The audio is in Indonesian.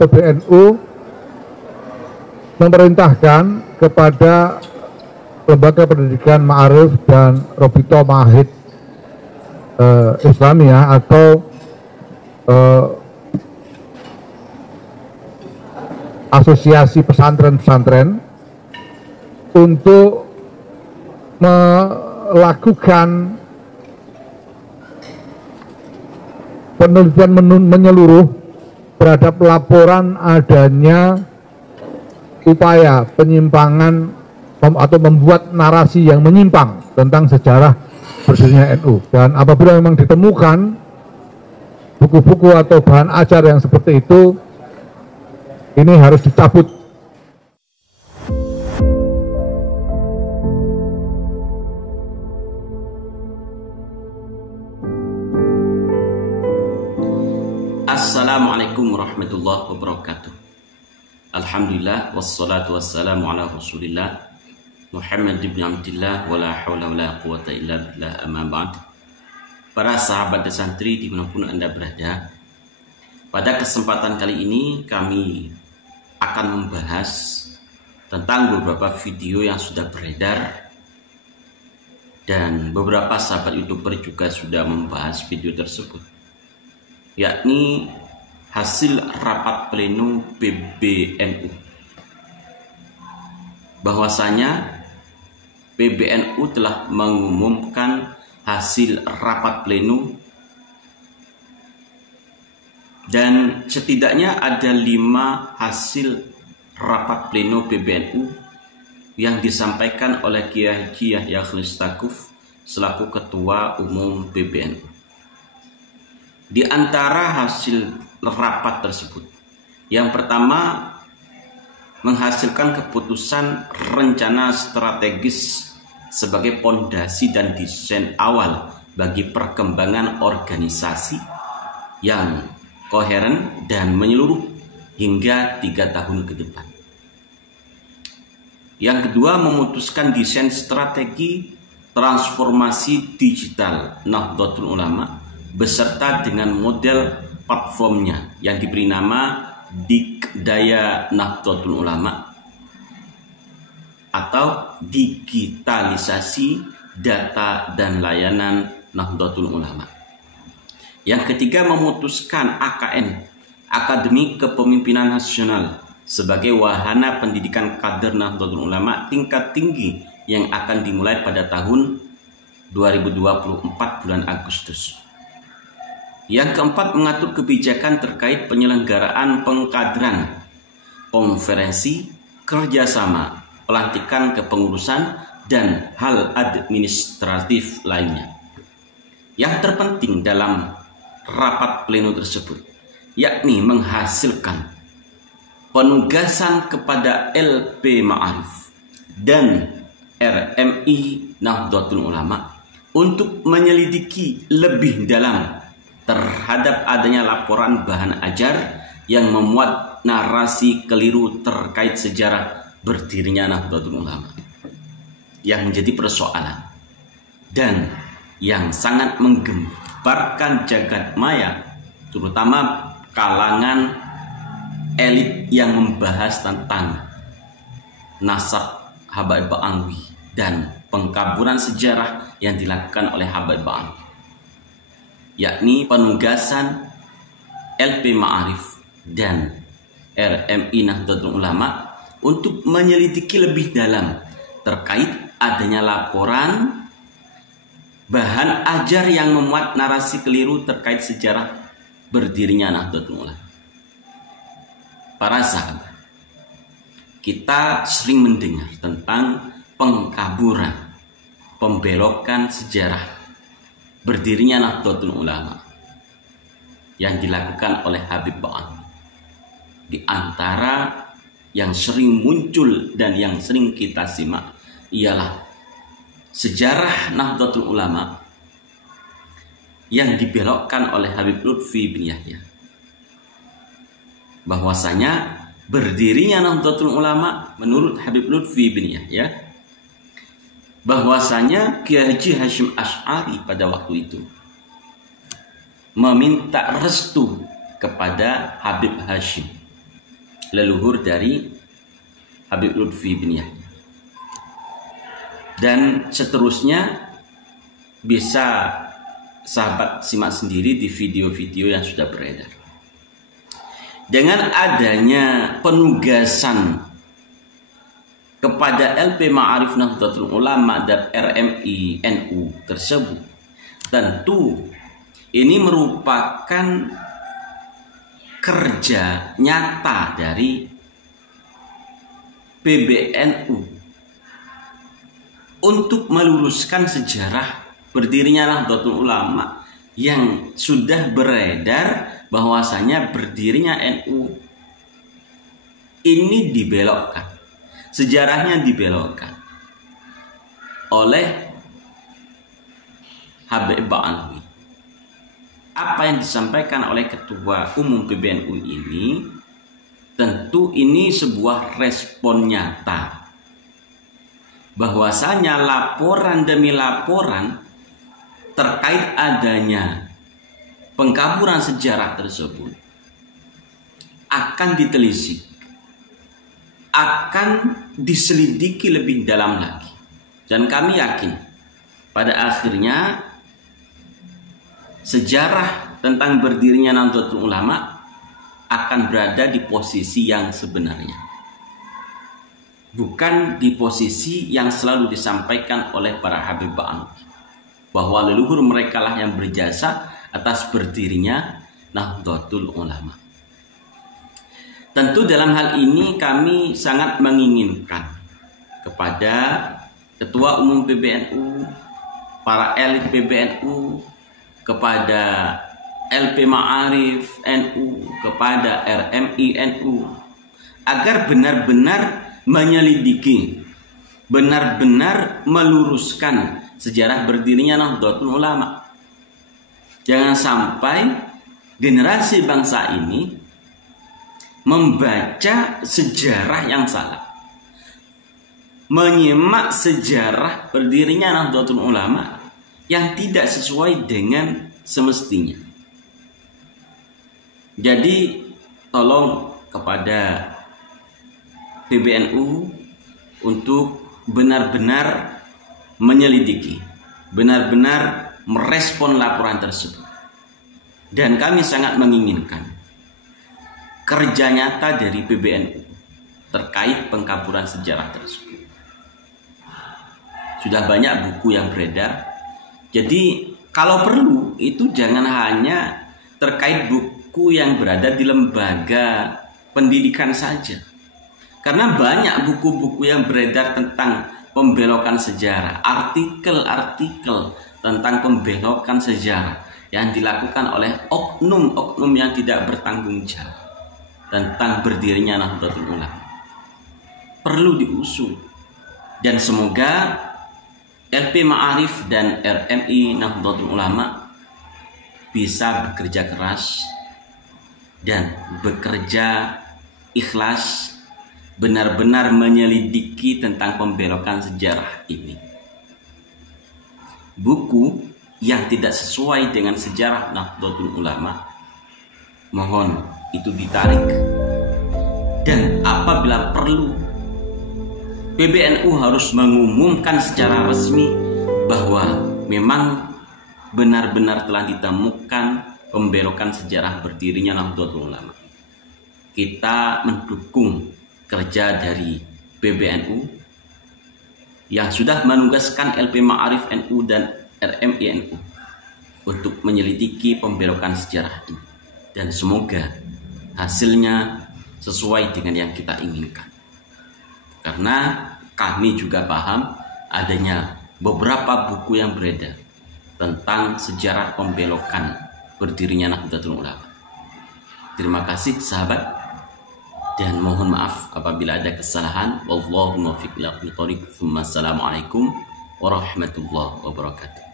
PBNU memerintahkan kepada Lembaga Pendidikan Ma'arif dan Robito Ma'ahid Islamiyah atau Asosiasi Pesantren-Pesantren untuk melakukan penelitian menyeluruh terhadap laporan adanya upaya penyimpangan atau membuat narasi yang menyimpang tentang sejarah berdirinya NU. Dan apabila memang ditemukan buku-buku atau bahan ajar yang seperti itu, ini harus dicabut. Assalamualaikum warahmatullahi wabarakatuh. Alhamdulillah wassalatu wassalamu ala Rasulillah Muhammad ibn Abdillah wala hawla wala quwata illa billah, amma ba'd. Para sahabat dan santri dimanapun Anda berada, pada kesempatan kali ini kami akan membahas tentang beberapa video yang sudah beredar, dan beberapa sahabat YouTuber juga sudah membahas video tersebut, yakni hasil rapat pleno PBNU. Bahwasanya PBNU telah mengumumkan hasil rapat pleno, dan setidaknya ada 5 hasil rapat pleno PBNU yang disampaikan oleh Kiai Haji Yahya Khalil Stakuf selaku Ketua Umum PBNU. Di antara hasil rapat tersebut, yang pertama menghasilkan keputusan rencana strategis sebagai pondasi dan desain awal bagi perkembangan organisasi yang koheren dan menyeluruh hingga 3 tahun ke depan. Yang kedua, memutuskan desain strategi transformasi digital Nahdlatul Ulama beserta dengan model platformnya yang diberi nama Dikdaya Nahdlatul Ulama atau digitalisasi data dan layanan Nahdlatul Ulama. Yang ketiga, memutuskan AKN, Akademi Kepemimpinan Nasional, sebagai wahana pendidikan kader Nahdlatul Ulama tingkat tinggi yang akan dimulai pada tahun 2024 bulan Agustus. Yang keempat, mengatur kebijakan terkait penyelenggaraan pengkaderan, konferensi, kerjasama, pelantikan kepengurusan, dan hal administratif lainnya. Yang terpenting dalam rapat pleno tersebut, yakni menghasilkan penugasan kepada LP Ma'arif dan RMI Nahdlatul Ulama untuk menyelidiki lebih dalam terhadap adanya laporan bahan ajar yang memuat narasi keliru terkait sejarah berdirinya Nahdlatul Ulama, yang menjadi persoalan dan yang sangat menggemparkan jagat maya, terutama kalangan elit yang membahas tentang nasab Habaib Ba'alwi dan pengkaburan sejarah yang dilakukan oleh Habaib Ba'alwi, yakni penugasan LP Ma'arif dan RMI Nahdlatul Ulama untuk menyelidiki lebih dalam terkait adanya laporan bahan ajar yang memuat narasi keliru terkait sejarah berdirinya Nahdlatul Ulama. Para sahabat, kita sering mendengar tentang pengkaburan, pembelokan sejarah berdirinya Nahdlatul Ulama yang dilakukan oleh Habib Ba'alwi. Di antara yang sering muncul dan yang sering kita simak ialah sejarah Nahdlatul Ulama yang dibelokkan oleh Habib Lutfi bin Yahya. Bahwasanya berdirinya Nahdlatul Ulama menurut Habib Lutfi bin Yahya, bahwasanya Kiai Haji Hashim Asy'ari pada waktu itu meminta restu kepada Habib Hashim leluhur dari Habib Lutfi bin Yahya. Dan seterusnya bisa sahabat simak sendiri di video-video yang sudah beredar. Dengan adanya penugasan kepada LP Ma'arif Nahdlatul Ulama dan RMI NU tersebut, tentu ini merupakan kerja nyata dari PBNU untuk meluruskan sejarah berdirinya Nahdlatul Ulama yang sudah beredar bahwasanya berdirinya NU ini dibelokkan, sejarahnya dibelokkan oleh Habib Ba'alwi. Apa yang disampaikan oleh Ketua Umum PBNU ini, tentu ini sebuah respon nyata bahwasanya laporan demi laporan terkait adanya pengkaburan sejarah tersebut akan ditelisik, akan diselidiki lebih dalam lagi. Dan kami yakin pada akhirnya sejarah tentang berdirinya Nahdlatul Ulama akan berada di posisi yang sebenarnya, bukan di posisi yang selalu disampaikan oleh para Habib Ba'alwi, bahwa leluhur mereka lah yang berjasa atas berdirinya Nahdlatul Ulama. Tentu dalam hal ini kami sangat menginginkan kepada Ketua Umum PBNU, para elit PBNU, kepada LP Ma'arif NU, kepada RMI NU, agar benar-benar menyelidiki, benar-benar meluruskan sejarah berdirinya Nahdlatul Ulama. Jangan sampai generasi bangsa ini membaca sejarah yang salah, menyimak sejarah berdirinya Nahdlatul Ulama yang tidak sesuai dengan semestinya. Jadi tolong kepada PBNU untuk benar-benar menyelidiki, benar-benar merespon laporan tersebut. Dan kami sangat menginginkan kerja nyata dari PBNU terkait pengkaburan sejarah tersebut. Sudah banyak buku yang beredar. Jadi kalau perlu itu jangan hanya terkait buku yang berada di lembaga pendidikan saja. Karena banyak buku-buku yang beredar tentang pembelokan sejarah, artikel-artikel tentang pembelokan sejarah yang dilakukan oleh oknum-oknum yang tidak bertanggung jawab tentang berdirinya Nahdlatul Ulama. Perlu diusut. Dan semoga LP Ma'arif dan RMI Nahdlatul Ulama bisa bekerja keras dan bekerja ikhlas, benar-benar menyelidiki tentang pembelokan sejarah ini. Buku yang tidak sesuai dengan sejarah Nahdlatul Ulama, mohon itu ditarik. Dan apabila perlu, PBNU harus mengumumkan secara resmi bahwa memang benar-benar telah ditemukan pembelokan sejarah berdirinya Nahdlatul Ulama. Kita mendukung kerja dari PBNU yang sudah menugaskan LP Ma'arif NU dan RMI NU untuk menyelidiki pembelokan sejarah ini. Dan semoga hasilnya sesuai dengan yang kita inginkan. Karena kami juga paham adanya beberapa buku yang beredar tentang sejarah pembelokan berdirinya Nahdlatul Ulama. Terima kasih sahabat, dan mohon maaf apabila ada kesalahan. Wallahu muwaffiq ila aqwamit thoriq. Wassalamualaikum warahmatullahi wabarakatuh.